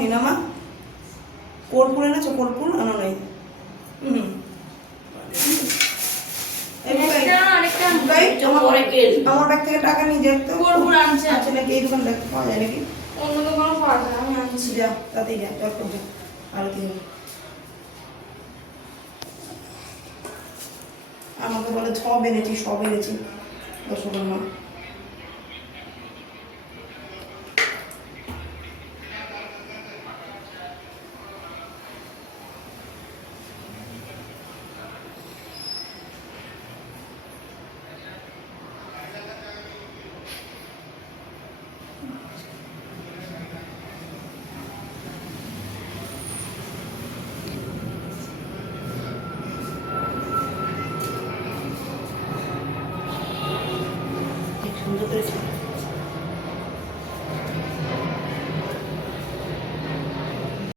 নি না মা? কর্পূর এনেছো? কর্পূর আনো নাই? আমার ব্যাগ থেকে টাকা নিয়ে যাই তো। কর্পূর আনছে আচ্ছা নাকি এই দোকান দেখতে পাওয়া যায় নাকি? অন্য দোকানে পাওয়া যায়, আমি আনছি। যা তাতেই যা, চট যা। আরতি হবে। আমাকে বলে সব এনেছি, সব এনেছি দশকর্মা। সুন্দর করেছে।